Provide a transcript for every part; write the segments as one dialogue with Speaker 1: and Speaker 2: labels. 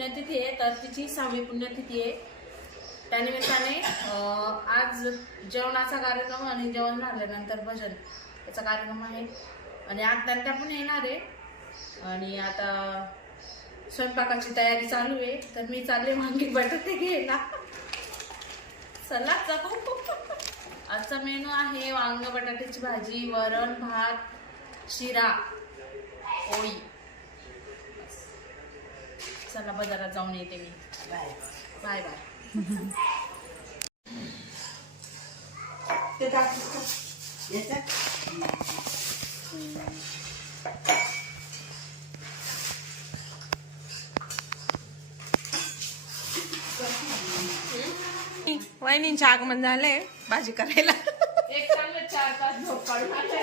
Speaker 1: पुण्यतिथी आहे तर तिची सहावी पुण्यतिथी आहे. त्यानिमित्ताने आज जेवणाचा कार्यक्रम आणि जेवण झाल्यानंतर भजन याचा कार्यक्रम आहे. आणि आज त्या पण येणार आहे. आणि आता स्वयंपाकाची तयारी चालू आहे. तर मी चालले वांगी बटाटे घ्यायला. चला जाऊ आजचा मेनू आहे वांग बटाट्याची भाजी वरण भात शिरा पोळी. चला बाजारात जाऊन येते मी. बाय. Bye bye.
Speaker 2: वहिनींचे आगमन झालंय भाजी करायला.
Speaker 1: एक चांगलं चार तास झोप काढून आले.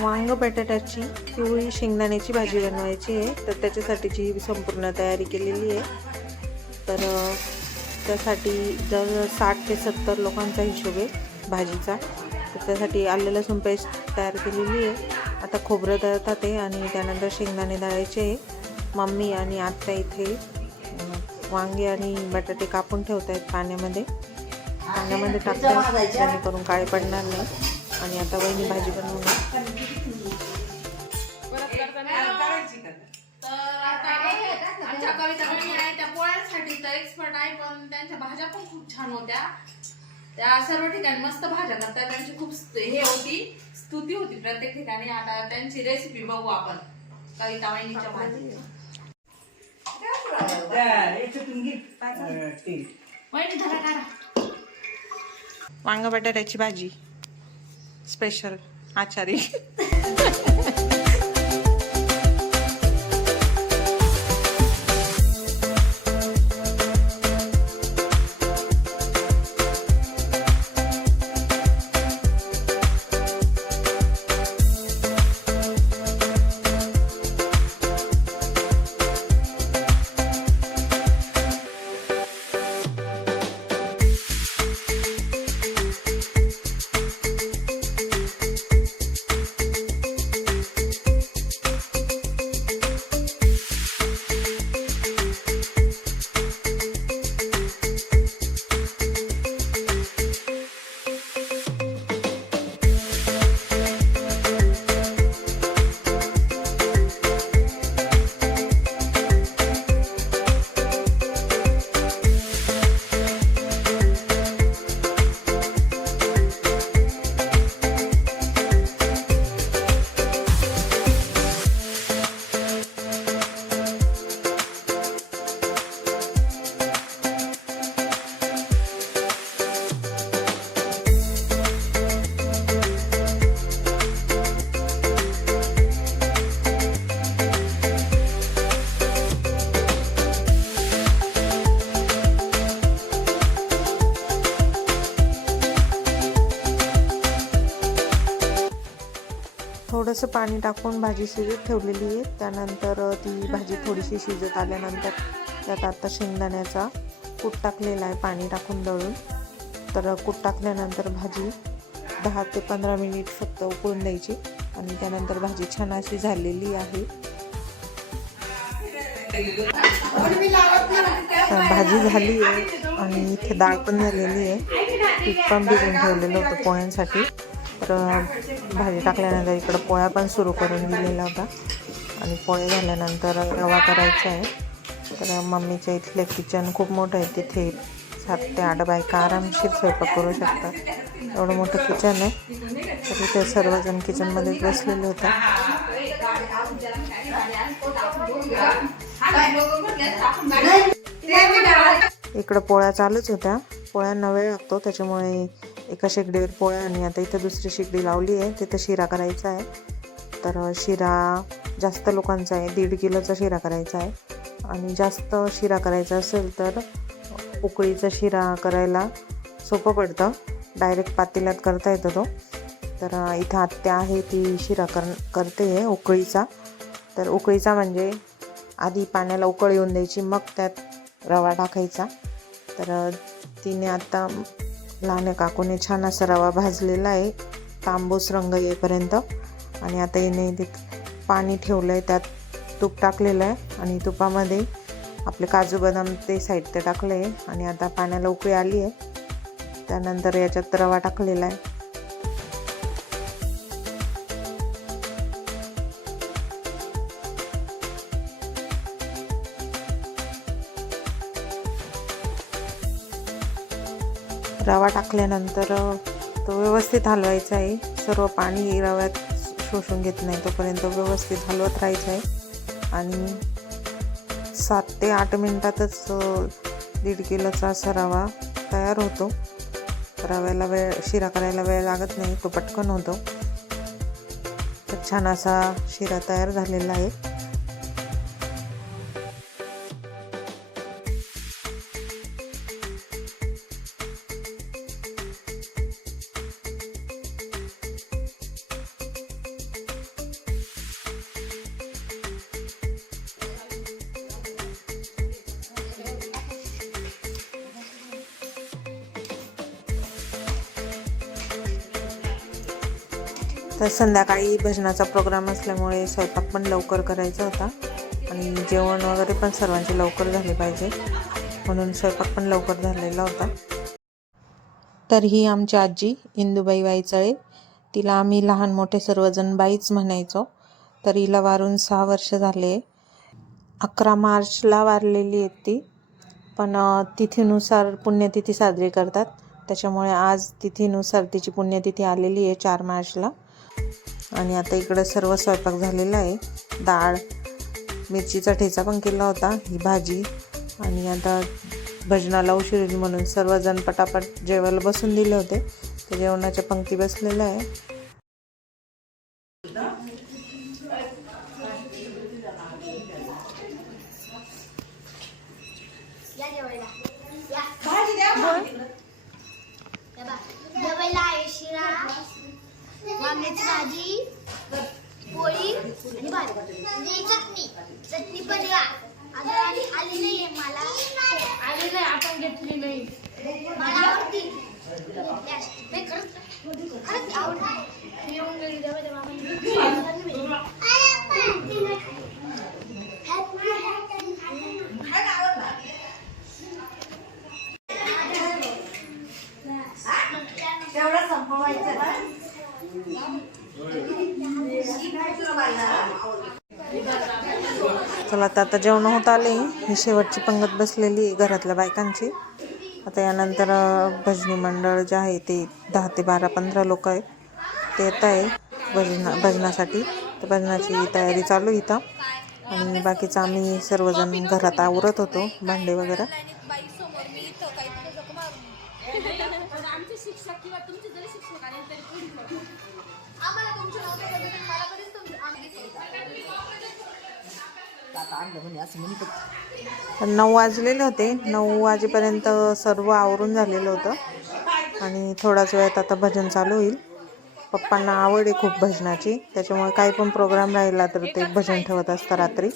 Speaker 2: वांग बटाट्याची पिवळी शेंगदाण्याची भाजी बनवायची आहे. तर त्याच्यासाठीची ही संपूर्ण तयारी केलेली आहे. तर त्यासाठी जर साठ ते सत्तर लोकांचा हिशोब आहे भाजीचा. तर त्यासाठी आलं लसूण पेस्ट तयार केलेली आहे. आता खोबरं दळतात आहे आणि त्यानंतर शेंगदाणे दळायचे आहे. मम्मी आणि आत्या इथे वांगे आणि बटाटे कापून ठेवत आहेत पाण्यामध्ये. पाण्यामध्ये टाकतात जेणेकरून काळे पडणार नाही. आणि आता वहिनी भाजी बनवणार
Speaker 1: परत करताना तर आता आमच्या कविता बहिणी आहे त्या पोळ्यांसाठी तर एक्सपर्ट आहे पण त्यांच्या भाज्या पण खूप छान होत्या. त्या सर्व ठिकाणी मस्त भाज्या करतात. त्यांची खूप हे होती स्तुती होती प्रत्येक ठिकाणी. आता त्यांची रेसिपी बघू आपण. कविता वहिनीच्या भाजी. वहिनी धरा काढा
Speaker 2: वांग बटाट्याची भाजी. स्पेशल आचारी. थोडंसं पाणी टाकून भाजी शिजत ठेवलेली आहे. त्यानंतर ती भाजी थोडीशी शिजत आल्यानंतर त्यात आता शेंगदाण्याचा कूट टाकलेला आहे पाणी टाकून दळून. तर कूट टाकल्यानंतर भाजी दहा ते पंधरा मिनिट फक्त उकळून द्यायची आणि त्यानंतर भाजी छान अशी झालेली आहे. तर भाजी झाली आहे आणि इथे डाळ पण झालेली आहे. पीठ पण भिजून ठेवलेलं होतं पोह्यांसाठी. तर भाजी टाकल्यानंतर इकडं पोळ्या पण सुरू करून दिलेला होता आणि पोळे झाल्यानंतर रवा करायचा आहे. तर मम्मीच्या इथले किचन खूप मोठं आहे. तिथे सात ते आठ बायका आरामशीर स्वयंपाक करू शकतात. एवढं मोठं किचन आहे. तर इथे सर्वजण किचनमध्येच बसलेले होते. इकडं पोळ्या चालूच होत्या. पोळ्यांना वेळ लागतो त्याच्यामुळे एका शेगडीवर पोळ्या आणि आता इथं दुसरी शेगडी लावली आहे तिथं शिरा करायचा आहे. तर शिरा जास्त लोकांचा आहे दीड किलोचा शिरा करायचा आहे. आणि जास्त शिरा करायचा असेल तर उकळीचा शिरा करायला सोपं पडतं. डायरेक्ट पातेल्यात करता येतो तो. तर इथं आत्या आहे ती शिरा कर करते आहे उकळीचा. तर उकळीचा म्हणजे आधी पाण्याला उकळ येऊन द्यायची मग त्यात रवा टाकायचा. तर तिने आता लहान काकूने छान असा रवा भाजलेला आहे. तांबूस रंग येईपर्यंत. आणि आता हिने इथे पाणी ठेवलं आहे त्यात तूप टाकलेलं आहे. आणि तुपामध्ये आपले काजू बदाम ते साहित्य टाकलं आहे आणि आता पाण्याला उकळी आली आहे. त्यानंतर याच्यात रवा टाकलेला आहे. टाकल्यानंतर तो व्यवस्थित हलवायचा आहे. सर्व पाणी रव्यात शोषून घेत नाही तोपर्यंत व्यवस्थित हलवत राहायचं आहे. आणि सात ते आठ मिनटातच दीड किलोचा असा रवा तयार होतो. रव्याला वेळ शिरा करायला वेळ लागत नाही तो पटकन होतो. तर छान असा शिरा तयार झालेला आहे. तर संध्याकाळी भजनाचा प्रोग्राम असल्यामुळे स्वयंपाक पण लवकर करायचा होता. आणि जेवण वगैरे पण सर्वांचे लवकर झाले पाहिजे. म्हणून स्वयंपाक पण लवकर झालेला होता. तर ही आमची आजी इंदुबाई वाईचळे. तिला आम्ही लहान मोठे सर्वजण बाईच म्हणायचो. तर हिला वारून सहा वर्ष झाले. अकरा मार्चला वारलेली आहे ती. पण तिथीनुसार पुण्यतिथी साजरी करतात. त्याच्यामुळे आज तिथीनुसार तिची पुण्यतिथी आलेली आहे चार मार्चला. आणि आता इकडं सर्व स्वयंपाक झालेला आहे. डाळ मिरचीचा ठेचा पण केला होता ही भाजी. आणि आता भजनाला उशीर होईल म्हणून सर्वजण पटापट जेवायला बसून दिले होते. तर जेवणाच्या पंक्ती बसलेल्या आहे.
Speaker 3: भाजी. चटणी. चटणी पण या अजून आली आली नाहीये मला
Speaker 1: आली नाही आपण घेतली नाही
Speaker 3: मला आवडती नाही खरंच खरंच आवडती मी येऊन गेली तेव्हा तेव्हा
Speaker 2: चला तर आता जेवण होत आले. ही शेवटची पंगत बसलेली आहे घरातल्या बायकांची. आता यानंतर भजनी मंडळ जे आहे ते दहा ते बारा पंधरा लोक आहे ते येत आहे भजना भजनासाठी. तर भजनाची तयारी चालू आहे इथं. आणि बाकीचं आम्ही सर्वजण घरात आवरत होतो भांडे वगैरे. नऊ वाजलेले होते. नऊ वाजेपर्यंत सर्व आवरून झालेलं होतं. आणि थोड्याच वेळात आता भजन चालू होईल. पप्पांना आवड आहे खूप भजनाची. त्याच्यामुळे काही पण प्रोग्राम राहिला तर ते भजन ठेवत असतं रात्री.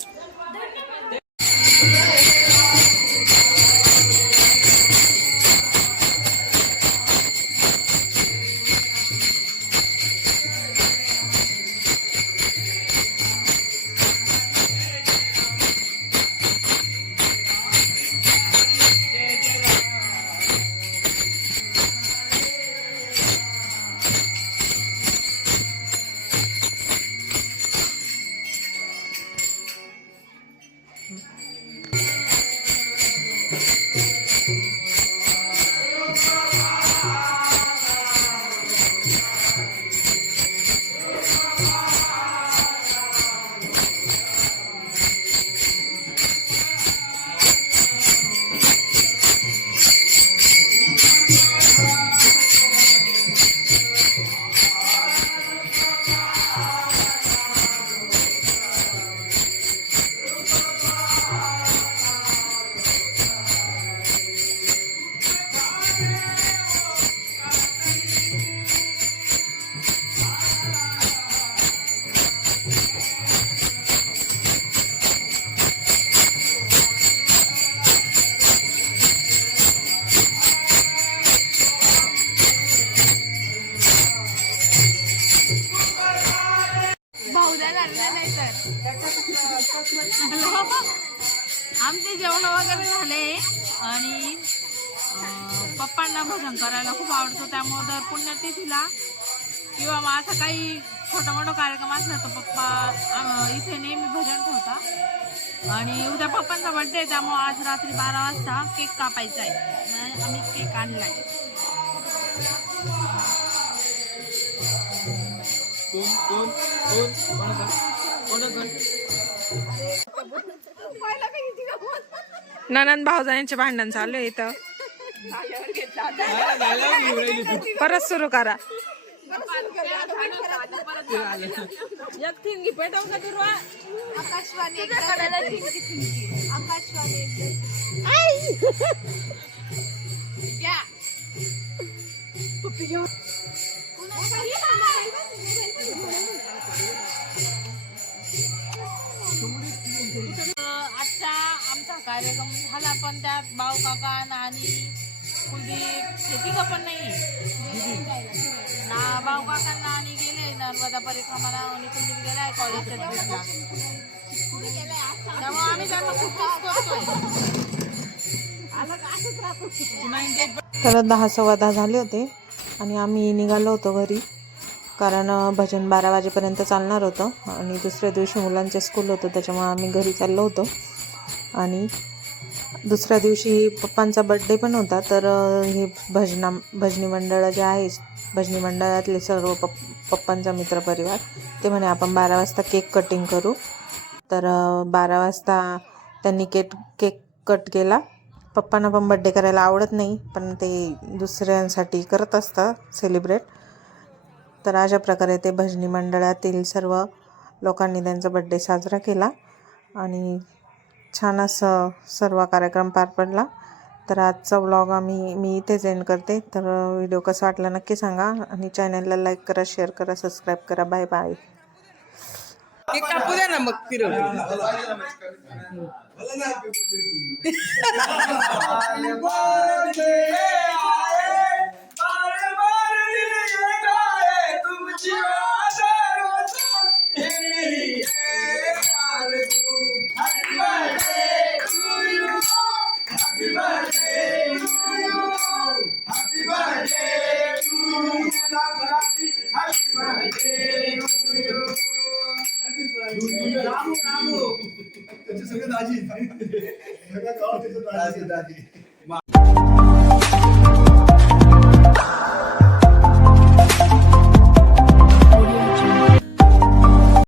Speaker 1: वगैरे झाले आणि पप्पांना भजन करायला खूप आवडतो. त्यामुळं दर पुण्यतिथीला किंवा मग असं काही छोटा मोठा कार्यक्रम असला तर पप्पा इथे नेहमी भजन ठेवता आणि उद्या पप्पांचा बड्डे आहे त्यामुळं आज रात्री बारा वाजता केक कापायचा आहे. आम्ही केक आणला आहे
Speaker 2: ननंद भाऊजांचे भांडण चालू आहे इथं. परत सुरू करा.
Speaker 3: आकाशवाणी
Speaker 1: कार्यक्रम झाला पण त्यात भाऊ काका आणि कुलदीप शेतीचा पण नाही. ना भाऊ काकांना आणि गेले नर्मदा परिक्रमाला आणि कुलदीप गेलाय कॉलेजच्या ट्रिपला त्यामुळे आम्ही त्यांना खूप करतोय.
Speaker 2: तर दहा सव्वा दहा झाले होते आणि आम्ही निघालो होतो घरी. कारण भजन बारा वाजेपर्यंत चालणार होतं आणि दुसऱ्या दिवशी मुलांचे स्कूल होतं त्याच्यामुळे आम्ही घरी चाललो होतो. आणि दुसऱ्या दिवशी पप्पांचा बड्डे पण होता तर हे भजना भजनी मंडळ जे आहे भजनी मंडळातले सर्व पप पप्पांचा मित्रपरिवार ते म्हणे आपण बारा वाजता केक कटिंग करू. तर बारा वाजता त्यांनी केक केक कट केला. पप्पांना पण बड्डे करायला आवडत नाही पण ते दुसऱ्यांसाठी करत असतात सेलिब्रेट तर अशा प्रकारे ते भजनी मंडळातील सर्व लोकांनी त्यांचा बड्डे साजरा केला. आणि छान असं सर्व कार्यक्रम पार पडला. तर आजचा व्लॉग आम्ही मी इथेच एंड करते. तर व्हिडिओ कसा वाटला नक्की सांगा आणि चॅनलला लाईक करा शेअर करा सबस्क्राईब करा. बाय बाय
Speaker 4: केक कापू द्या ना मग